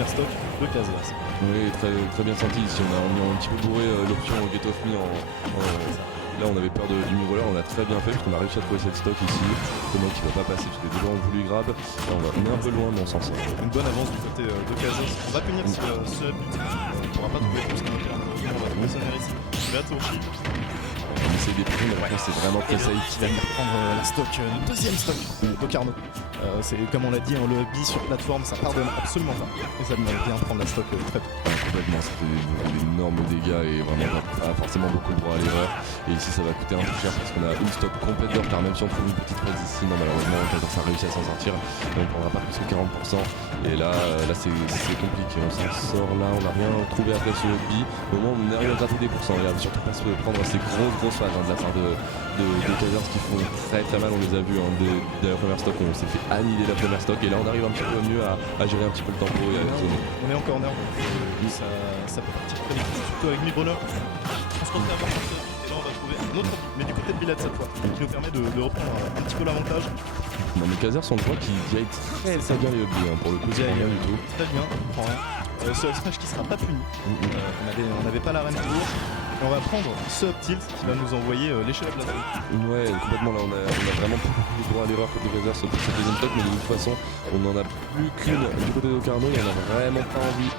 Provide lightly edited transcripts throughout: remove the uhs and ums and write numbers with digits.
stock de Casers. Oui, très bien senti ici. On a un petit peu bourré l'option Get Off Me là on avait peur du mid-roller, on a très bien fait parce qu'on a réussi à trouver cette stock ici. Comment qui va pas passer parce que les deux joueurs ont voulu grab. Là on est un peu loin mais on s'en sort. Une bonne avance du côté de Casers. On va punir ce but. On pourra pas trouver tout ce qu'on a fait. On va trouver Sonner ici. Il va Toshi. On essaye des pions, mais après c'est vraiment très safe. Il va venir prendre la stock, une deuxième stock de Carnot. C'est comme on l'a dit, le bi sur plateforme ça pardonne absolument pas. Et ça vient prendre la stock très tôt. Complètement, ça fait d'énormes dégâts et vraiment pas forcément beaucoup le droit à l'erreur. Et ici ça va coûter un peu cher parce qu'on a une stock complète de retard, même si on trouve une petite phase ici. Non, malheureusement, ça a réussi à s'en sortir. Et on ne prendra pas plus que 40%. Et là c'est compliqué. On s'en sort là, on n'a rien trouvé après ce bi. Au moment où on arrive à gratter des pourcents, et à surtout pas se prendre ces grosses phases de la part de Casers qui font très mal. On les a vus dès la première stock, on s'est fait annihiler la première stock. Et là on arrive un petit peu mieux à gérer un petit peu le tempo et à zoner. On est en corner, donc ça peut partir très vite, surtout avec Midrunner. On se refait avoir par ce et là on va trouver un autre, mais du côté de Billet cette fois, qui nous permet de reprendre un petit peu l'avantage. Non mais Casers on le voit qui aide très bien les hubs pour le coup, c'est pas rien du tout. Très bien, on prend rien. Ce smash qui sera pas puni. On n'avait pas la reine pour. Et on va prendre ce up tilt qui va nous envoyer l'échelle à plateau. Ouais, complètement. Là, on a vraiment pas beaucoup de droit à l'erreur côté Casers sur cette deuxième stock, mais de toute façon, on n'en a plus qu'une du côté de Carnot. Et on a vraiment pas envie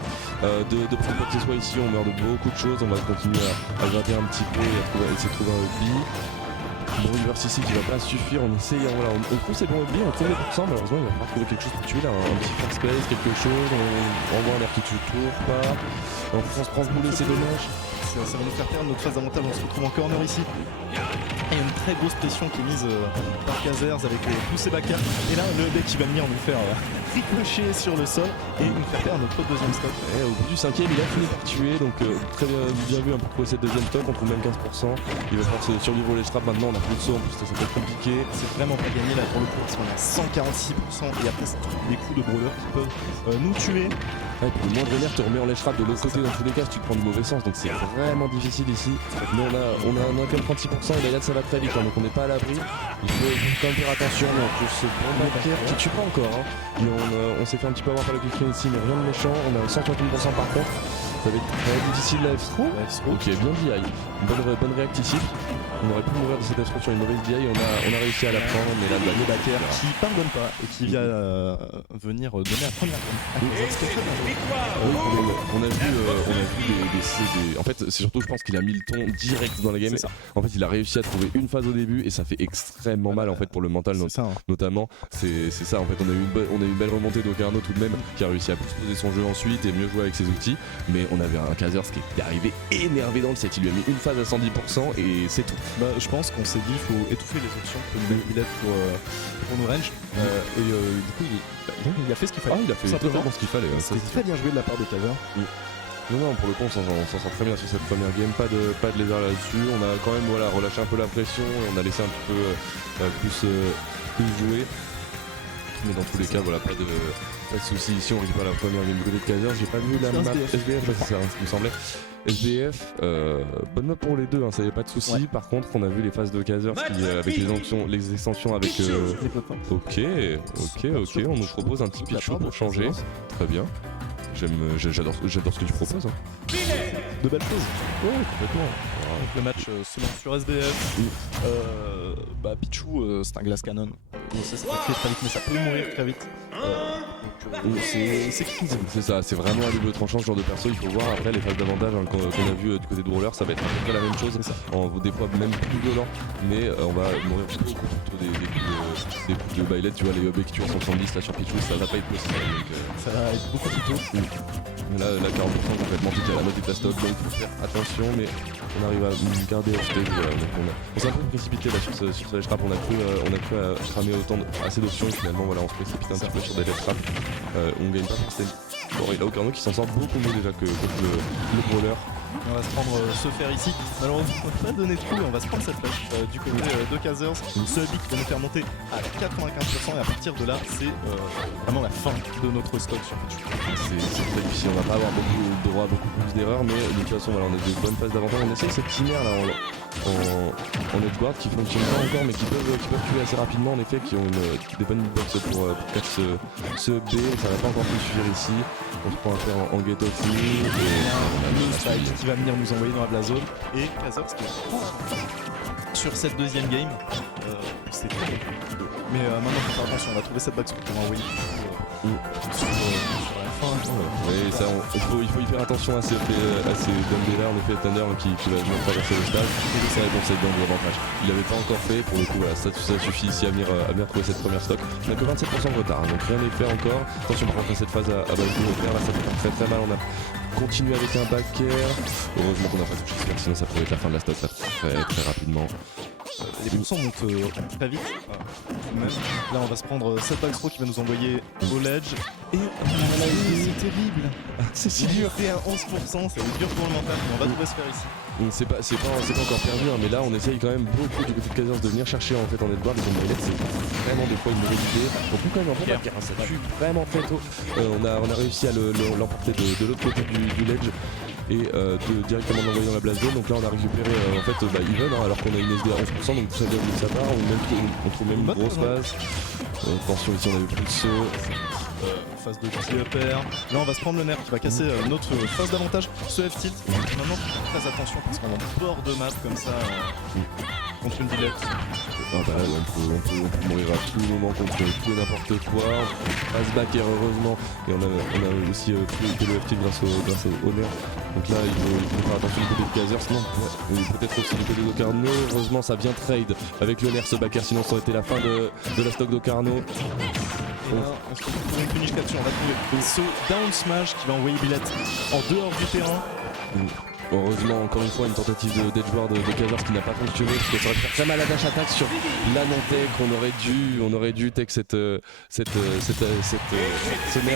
de prendre quoi que ce soit ici. On meurt de beaucoup de choses. On va continuer à gratter un petit peu et à essayer de trouver un hubby. Bon, reverse ici qui va pas suffire, on essaye, voilà, on trouve ses bons hubby, on trouve les pourcents, malheureusement il va falloir trouver quelque chose pour tuer là, un petit first place, quelque chose, on envoie un air qui tue tour, pas, en plus on se prend ce boulet, c'est dommage. Ça va nous faire perdre notre phase d'avantage, on se retrouve en corner ici. Il y a une très grosse pression qui est mise par Casers avec tous ses backers. Et là, le deck qui va venir nous faire ricocher sur le sol et nous faire perdre notre deuxième stock. Et au bout du cinquième, il a fini par tuer, donc très bien vu pour trouver cette deuxième stock, on trouve même 15%. Il va falloir survivre les traps maintenant, on a plus de saut, en plus ça peut être compliqué. C'est vraiment pas gagné là pour le coup, parce qu'on a 146% et après c'est des coups de brawler qui peuvent nous tuer. Ouais, puis le moindre nerf te remet en lèche rap de l'autre côté dans tous les cas si tu te prends du mauvais sens, donc c'est vraiment difficile ici. Mais on a quand même 36% et la ça va très vite, hein, donc on n'est pas à l'abri. Il faut quand même faire attention, mais en plus ce bon backer qui tue pas encore. Hein. Mais on s'est fait un petit peu avoir par le kill ici, mais rien de méchant. On a 131% par contre. Ça va être très difficile la F-throw. Ok, bien DI. Bonne réact ici. On aurait pu mourir de cette F-throw sur une mauvaise DI. On a réussi à la prendre, mais là, le backer qui pardonne pas et qui vient venir donner la première on a vu en fait, c'est surtout, je pense qu'il a mis le ton direct dans la game. En fait, il a réussi à trouver une phase au début et ça fait extrêmement mal en fait pour le mental, notamment. C'est ça, en fait, on a eu une belle remontée d'Ocarno tout de même, qui a réussi à plus poser son jeu ensuite et mieux jouer avec ses outils. Mais on avait un Casers qui est arrivé énervé dans le set. Il lui a mis une phase à 110% et c'est tout. Je pense qu'on s'est dit qu'il faut étouffer les options que nous met Billet pour nos range. Et du coup, il a fait ce qu'il fallait. Il a fait totalement ce qu'il fallait. C'était très bien joué de la part de Casers. Non, pour le coup, on s'en sort très bien sur cette première game. Pas de lézard là-dessus. On a quand même relâché un peu la pression et on a laissé un petit peu plus jouer. Mais dans tous les cas, pas de soucis. Ici, on récupère la première game du côté de Casers. J'ai pas vu la map SBF, c'est ça, ce qui me semblait. SBF, bonne map pour les deux, ça y a pas de soucis. Ouais. Par contre, on a vu les phases de Casers qui, avec les extensions avec. Ok, on nous propose un petit Pichu pour changer. Très bien. J'adore ce que tu proposes. Hein. De belles choses. Ouais, complètement. Donc le match se lance sur SBF. Pichu, c'est un glass cannon. Ça se fait très vite, mais ça peut mourir très vite. C'est qui? C'est ça, c'est vraiment un double tranchant ce genre de perso. Il faut voir après les phases d'avantage qu'on a vu du côté de Brawler, ça va être à peu près la même chose. Des fois même plus violent, mais on va mourir plutôt des coups de bailette. Tu vois, les hubs qui tuent en 170 là sur Pichu, ça va pas être possible. Ça va être beaucoup plus tôt. Là, 40% complètement piqué à la moitié de la stock, donc il faut faire attention, mais on arrive à garder au stage. On s'est un peu précipité là sur ce ledge trap, on a cru cramer assez d'options et finalement on se précipite un petit peu sur des ledge traps. On gagne pas forcément. Bon, et là Ocarno qui s'en sort beaucoup mieux déjà que le brawler. On va se prendre ce fer ici. Malheureusement, on va pas donner de coup et on va se prendre cette flèche du côté de Kazers. Ce hubby qui va nous faire monter à 95% et à partir de là, c'est vraiment la fin de notre stock sur Pichu. C'est très difficile, on va pas avoir droit à beaucoup plus d'erreurs, mais de toute façon voilà, on a des bonnes phases d'avantage. On essaye cette chimère là en edgeguard qui fonctionne pas encore mais qui peuvent tuer assez rapidement en effet, qui ont des bonnes box pour faire ce B. Ça va pas encore plus suffire ici. On se prend un fer en get off et le spike qui va venir nous envoyer dans la blast zone et Kazers qui est sur cette deuxième game. C'est très bon. Mais maintenant faut faire attention, on va trouver cette box pour envoyer sur la fin. Et ça, il faut y faire attention à ces dumbbells là, en effet Thunder qui va venir traverser le stage et ça bon c'est dans l'avantage. Il l'avait pas encore fait, pour le coup voilà, ça suffit ici à venir trouver cette première stock. On a que 27% de retard, hein, donc rien n'est fait encore. Attention par contre à cette phase à base de repère, là ça fait très mal, on a continué avec un back air. Heureusement qu'on a pas touché ce sinon ça pourrait être la fin de la stock très rapidement. Les pourcents montent très vite. Là on va se prendre cette back throw qui va nous envoyer au ledge. Et c'est terrible. C'est dur, c'est à 11%, c'est dur pour le mental, mais on va trouver ce faire ici. C'est pas encore perdu, hein, mais là on essaye quand même beaucoup du côté de Kazers de venir chercher en fait en edgeguard. Les ombrellettes c'est vraiment des fois une mauvaise idée. Donc quand même un bon back, ça tue vraiment très tôt. On a réussi à l'emporter de l'autre côté du ledge et directement l'envoyer dans la blast zone. Donc là on a récupéré en fait even hein, alors qu'on a une SD à 11%, donc très bien de sa part. On trouve même une grosse phase. Attention ici on avait plus de saut. Phase de petit upper. Là on va se prendre le nerf qui va casser notre phase d'avantage. Ce F-tilt. Maintenant très attention parce qu'on est en bord de map comme ça contre une dilette. Ah bah là, on peut mourir à tout moment contre tout et n'importe quoi. Passe back air heureusement. Et on a aussi fait le FT grâce au nerf. Donc là il faut faire attention du côté de Kazers. Sinon peut-être aussi du côté d'Ocarno. Heureusement ça vient trade avec le nerf ce back air, sinon ça aurait été la fin de la stock d'Ocarno. Et là, on se retrouve pour une punish capture, on va trouver ce down smash qui va envoyer Billette en dehors du terrain. Heureusement, encore une fois, une tentative d'edgeguard de Kazers qui n'a pas fonctionné parce que ça aurait fait très mal à dash attack sur la non-tech. On aurait dû tech ce nerf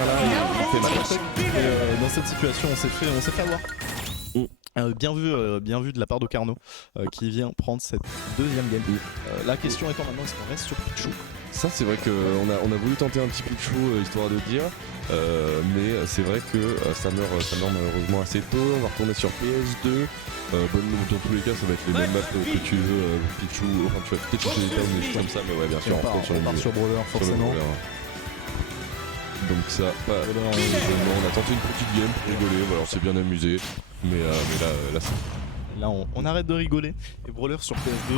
là et il fait mal. Et dans cette situation, on s'est fait avoir. Bien vu de la part d'Ocarno qui vient prendre cette deuxième game. La question étant maintenant, est-ce qu'on reste sur Pichu? Ça c'est vrai qu'on a voulu tenter un petit Pichu histoire de dire, mais c'est vrai que ça meurt malheureusement assez tôt. On va retourner sur PS2. Dans tous les cas ça va être les mêmes maps que tu veux, Pichu, enfin tu vas peut-être chercher des termes des choses comme ça, mais ouais bien sûr on part sur Brawler forcément. Donc ça, on a tenté une petite game pour rigoler, voilà, on s'est bien amusé, mais là Là on arrête de rigoler et Brawler sur PS2,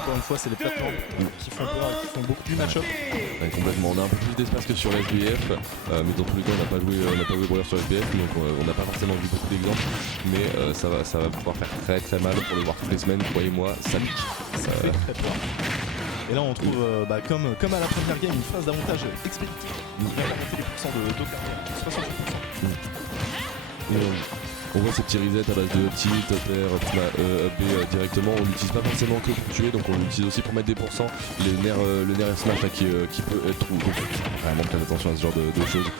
encore une fois c'est les plateformes qui font peur et qui font beaucoup plus match-up. Ouais, complètement, on a un peu plus d'espace que sur la SBF, mais dans tous les cas on n'a pas joué Brawler sur SBF, donc on n'a pas forcément vu beaucoup d'exemples, mais ça va pouvoir faire très mal pour le voir toutes les semaines, croyez-moi, ça pique. Ça fait très peur. Et là on trouve comme à la première game une phase d'avantage expéditive. On va monter les pourcents de Docker, 68%. On voit ces petits resets à base de tilt, upper, B directement. On l'utilise pas forcément que pour tuer, donc on l'utilise aussi pour mettre des pourcents. Le nerf smash là, qui peut être vraiment faire attention à ce genre de choses.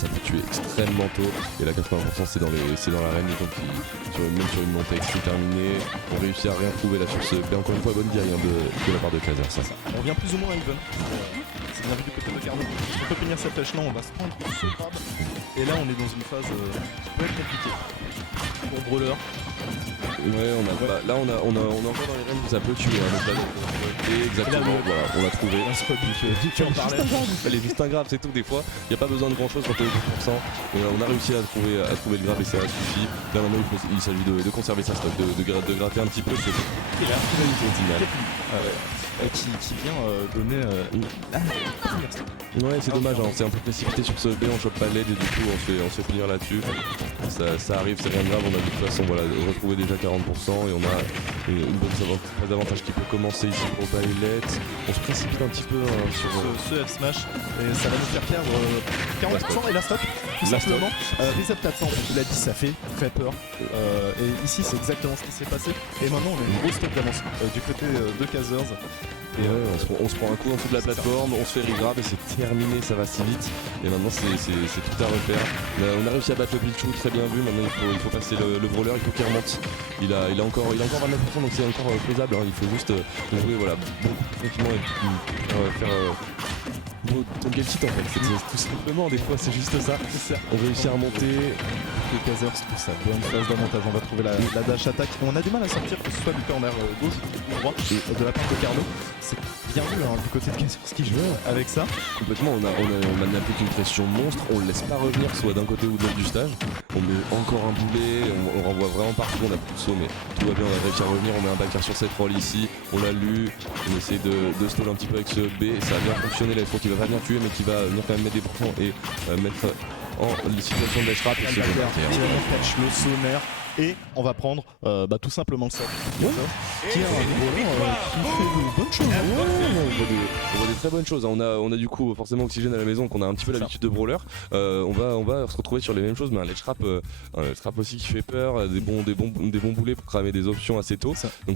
Ça peut tuer extrêmement tôt. Et là 80% c'est dans l'arène, donc même sur une montée c'est terminé. On réussit à rien trouver là sur ce. Mais encore une fois bonne guerre de la part de Kazers. Ça. On revient plus ou moins à even. C'est bien vu du côté de Carno. On peut finir cette flèche là, on va se prendre ce grab. Et là on est dans une phase qui peut être compliquée. Pour Brawler. Ouais, là on a encore dans les règnes où ça peut tuer. Exactement, voilà, on l'a trouvé. Tu en parlais. Elle est juste un grave, c'est tout. Des fois, il n'y a pas besoin de grand chose quand on est 10%. Et on a réussi à trouver le grave et ça suffit. Là maintenant, il s'agit de conserver sa stock, de gratter un petit peu. Et là, qui vient donner. Ouais, c'est dommage, hein. C'est un peu précipité sur ce B, on chope pas l'aide et du coup on se fait finir là-dessus. Ça arrive, c'est rien de grave, on a de toute façon retrouvé déjà 40% et on a une bonne phase d'avantage qui peut commencer ici pour Violet. On se précipite un petit peu sur ce F smash et ça va nous faire perdre 40% et la stop tout simplement. Reset 400, il a dit ça fait très peur. Et ici c'est exactement ce qui s'est passé. Et maintenant on a une grosse stop d'avance du côté de Kazers. Et on se prend un coup en dessous de la plateforme, on se fait regrab et c'est terminé, ça va si vite. Et maintenant c'est tout à refaire. On a réussi à battre le Pichu, très bien vu. Maintenant il faut passer le brawler, il faut qu'il remonte. Il a encore 29%, donc c'est encore faisable. Hein. Il faut juste jouer voilà, beaucoup plus tranquillement et faire donc le titre en fait, c'est tout simplement des fois c'est juste ça. On réussit à remonter. Les Kazers trouve ça bonne phase d'avantage, on va trouver la dash attaque. On a du mal à sortir que ce soit du corner gauche ou droit de la part de Carlo. C'est bien vu hein, du côté de Kazers qui joue avec ça. Complètement, on a plus qu'une pression monstre, on le laisse pas revenir soit d'un côté ou de l'autre du stage. On met encore un boulet, on renvoie vraiment partout, on a plus de saut mais tout va bien, on a réussi à revenir, on met un backer sur cette roll ici, on l'a lu, on essaie de stall un petit peu avec ce B, ça a bien fonctionné, là il faut qu'il va pas venir tuer mais qu'il va venir quand même mettre des points et mettre en situation de dash trap. Il va catch le sonner et on va prendre tout simplement le sort. Qui a un brawler qui fait de bonnes choses. On voit des très bonnes choses. On a du coup forcément Oxygène à la maison, qu'on a un petit peu l'habitude de brawler. On va se retrouver sur les mêmes choses, mais un ledge trap aussi qui fait peur, des bons boulets pour cramer des options assez tôt. Donc